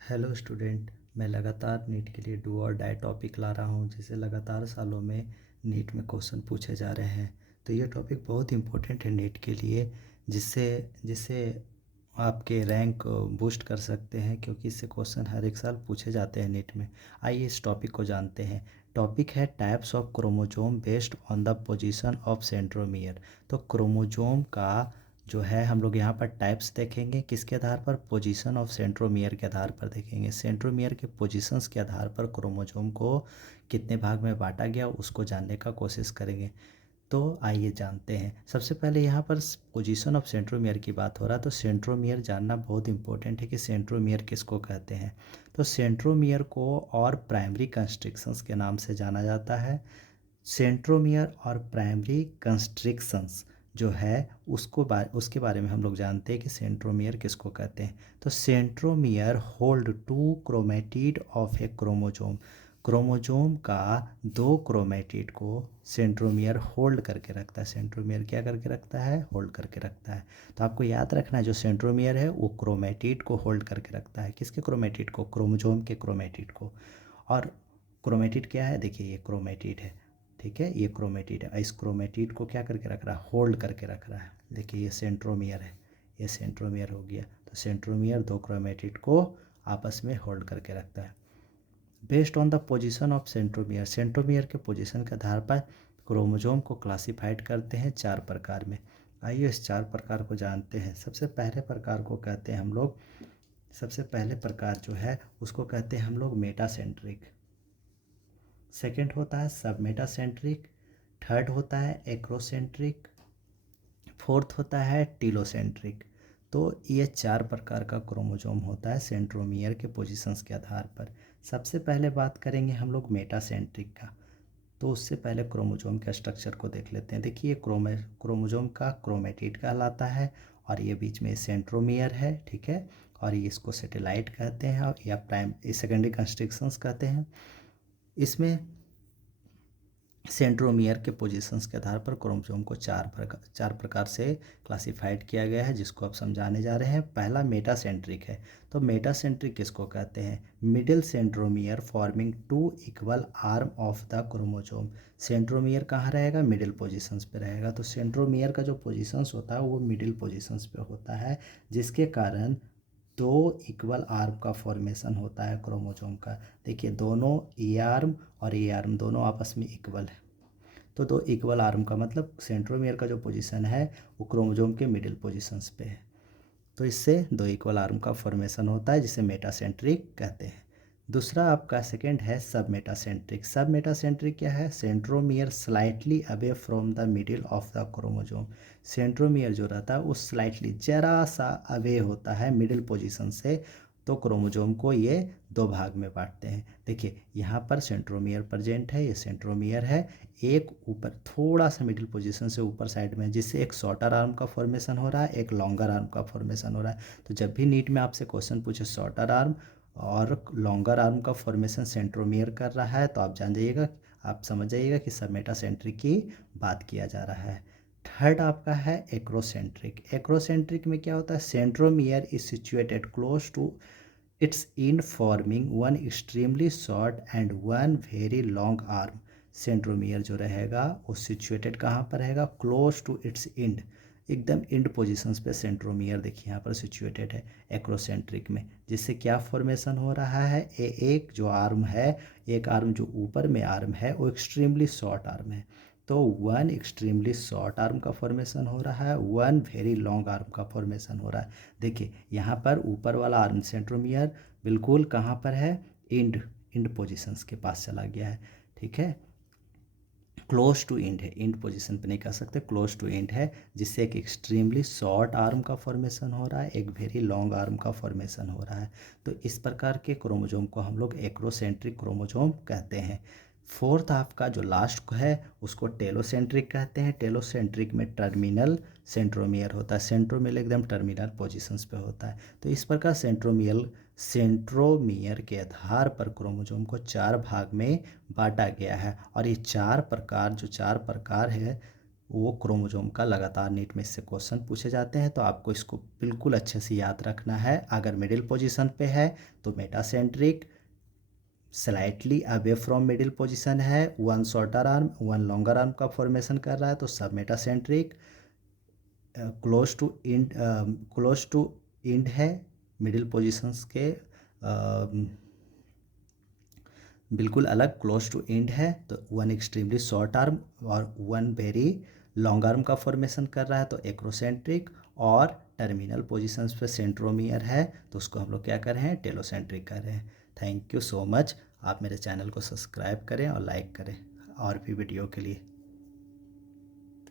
Hello student. मैं लगातार NEET के लिए डू और डाई टॉपिक ला रहा हूँ, जिसे लगातार सालों में नीट में क्वेश्चन पूछे जा रहे हैं। तो ये टॉपिक बहुत इम्पोर्टेंट है नीट के लिए, जिससे जिससे आपके रैंक बूस्ट कर सकते हैं, क्योंकि इससे क्वेश्चन हर एक साल पूछे जाते हैं नीट में। आइए इस टॉपिक को जानते हैं। टॉपिक है types of chromosome based on the position of centromere. तो क्रोमोजोम का जो है हम लोग यहाँ पर टाइप्स देखेंगे, किसके आधार पर? पोजीशन ऑफ सेंट्रोमियर के आधार पर देखेंगे। सेंट्रोमियर के पोजीशंस के आधार पर क्रोमोजोम को कितने भाग में बांटा गया उसको जानने का कोशिश करेंगे। तो आइए जानते हैं। सबसे पहले यहाँ पर पोजीशन ऑफ सेंट्रोमियर की बात हो रहा है, तो सेंट्रोमियर जानना बहुत इंपॉर्टेंट है कि सेंट्रोमियर किसको कहते हैं। तो सेंट्रोमियर को और प्राइमरी कंस्ट्रिक्शंस के नाम से जाना जाता है। सेंट्रोमियर और प्राइमरी कंस्ट्रिक्शंस जो है उसके बारे में हम लोग जानते हैं कि सेंट्रोमियर किसको कहते हैं। तो centromere hold two chromatid of a chromosome. Chromosome का दो क्रोमेटिड को सेंट्रोमियर होल्ड करके रखता है। सेंट्रोमियर क्या करके रखता है? होल्ड करके रखता है। तो आपको याद रखना है, जो सेंट्रोमियर है वो क्रोमेटिड को होल्ड करके रखता है। किसके क्रोमेटिड को? क्रोमोजोम के क्रोमेटिड को। और क्रोमेटिड क्या है? देखिए, ये क्रोमेटिड है, ठीक है, ये क्रोमेटिड है। इस क्रोमेटिड को क्या करके रख रहा है? होल्ड करके रख रहा है। देखिए, ये सेंट्रोमियर है, ये सेंट्रोमियर हो गया। तो सेंट्रोमियर दो क्रोमेटिड को आपस में होल्ड करके रखता है। Based on the position of centromere, centromere के पोजीशन के आधार पर क्रोमोजोम को क्लासिफाइड करते हैं चार प्रकार में। आइए इस चार प्रकार को जानते हैं। सबसे पहले प्रकार को कहते हैं हम लोग, सबसे पहले प्रकार जो है उसको कहते हैं हम लोग मेटासेंट्रिक। सेकंड होता है सब मेटासेंट्रिक। थर्ड होता है एक्रोसेंट्रिक। फोर्थ होता है टीलोसेंट्रिक। तो ये चार प्रकार का क्रोमोजोम होता है सेंट्रोमियर के पोजीशंस के आधार पर। सबसे पहले बात करेंगे हम लोग मेटासेंट्रिक का। तो उससे पहले क्रोमोजोम के स्ट्रक्चर को देख लेते हैं। देखिए, क्रोमोजोम का क्रोमेटिड कहलाता है, और ये बीच में सेंट्रोमियर है, ठीक है। और ये इसको सेटेलाइट कहते हैं या प्राइम सेकेंडरी कंस्ट्रक्शंस कहते हैं। इसमें सेंट्रोमियर के पोजीशंस के आधार पर क्रोमोसोम को चार प्रकार से क्लासिफाइड किया गया है, जिसको आप समझाने जा रहे हैं। पहला मेटासेंट्रिक है। तो मेटासेंट्रिक किसको कहते हैं? Middle centromere forming two equal arm of the chromosome. Centromere कहाँ रहेगा? मिडिल पोजीशंस पे रहेगा। तो सेंट्रोमियर का जो पोजीशंस होता है वो मिडिल पोजीशंस पे होता है, जिसके कारण दो इक्वल आर्म का फॉर्मेशन होता है क्रोमोसोम का। देखिए, दोनों ए आर्म और ए आर्म दोनों आपस में इक्वल है। तो दो इक्वल आर्म का मतलब सेंट्रोमियर का जो पोजीशन है वो क्रोमोसोम के मिडिल पोजीशंस पे है। तो इससे दो इक्वल आर्म का फॉर्मेशन होता है, जिसे मेटासेंट्रिक कहते हैं। दूसरा आपका सेकंड है सब मेटासेंट्रिक। सब मेटासेंट्रिक क्या है? Centromere slightly away from the middle of the chromosome. Centromere जो रहता है वो स्लाइटली जरा सा अवे होता है मिडिल पोजीशन से। तो क्रोमोसोम को ये दो भाग में बांटते हैं। देखिए, यहाँ पर सेंट्रोमियर प्रेजेंट है, ये सेंट्रोमियर है। एक ऊपर थोड़ा सा मिडिल पोजीशन से ऊपर साइड में, जिससे एक शॉर्टर आर्म का फॉर्मेशन हो रहा है, एक लॉन्गर आर्म का फॉर्मेशन हो रहा है। तो जब भी नीट में आपसे क्वेश्चन पूछे शॉर्टर आर्म और लॉन्गर आर्म का फॉर्मेशन सेंट्रोमियर कर रहा है, तो आप जान जाइएगा, आप समझ जाइएगा कि सब मेटासेंट्रिक की बात किया जा रहा है। थर्ड आपका है एक्रोसेंट्रिक। एक्रोसेंट्रिक में क्या होता है? Centromere is situated close to its end forming one extremely short and one very long arm. Centromere जो रहेगा वो सिचुएटेड कहाँ पर रहेगा? क्लोज टू इट्स इंड, एकदम इंड पोजीशंस पे सेंट्रोमियर देखिए यहाँ पर सिचुएटेड है एक्रोसेंट्रिक में। जिससे क्या फॉर्मेशन हो रहा है? एक जो आर्म है, एक आर्म जो ऊपर में आर्म है वो एक्सट्रीमली शॉर्ट आर्म है। तो वन एक्सट्रीमली शॉर्ट आर्म का फॉर्मेशन हो रहा है, वन वेरी लॉन्ग आर्म का फॉर्मेशन हो रहा है। देखिए, यहाँ पर ऊपर वाला आर्म सेंट्रोमियर बिल्कुल कहाँ पर है? इंड इंड पोजीशंस के पास चला गया है, ठीक है। क्लोज टू एंड है, एंड पोजीशन पे नहीं कह सकते, क्लोज टू एंड है। जिससे एक एक्सट्रीमली शॉर्ट आर्म का फॉर्मेशन हो रहा है, एक वेरी लॉन्ग आर्म का फॉर्मेशन हो रहा है। तो इस प्रकार के क्रोमोजोम को हम लोग एक्रोसेंट्रिक क्रोमोजोम कहते हैं। फोर्थ आपका जो लास्ट है उसको टेलोसेंट्रिक कहते हैं। टेलोसेंट्रिक में टर्मिनल सेंट्रोमियर होता है। सेंट्रोमियर एकदम टर्मिनल पोजीशंस पे होता है। तो इस प्रकार सेंट्रोमियर के आधार पर क्रोमोजोम को चार भाग में बांटा गया है। और ये चार प्रकार है वो क्रोमोसोम का लगातार नीट में इससे क्वेश्चन पूछे जाते हैं, तो आपको इसको बिल्कुल अच्छे से याद रखना है। अगर मिडिल पोजीशन पे है तो metacentric, slightly away from middle position है, one shorter arm one longer arm का फॉर्मेशन कर रहा है तो submetacentric, close to end, close to end है मिडिल पोजीशंस के बिल्कुल अलग क्लोज टू एंड है तो वन एक्सट्रीमली शॉर्ट आर्म और वन वेरी लॉन्ग आर्म का फॉर्मेशन कर रहा है तो एक्रोसेंट्रिक, और टर्मिनल पोजीशंस पे सेंट्रोमियर है तो उसको हम लोग क्या कर रहे हैं, टेलोसेंट्रिक कर रहे हैं। Thank you so much. आप मेरे चैनल को सब्सक्राइब करें और लाइक करें और भी वीडियो के लिए।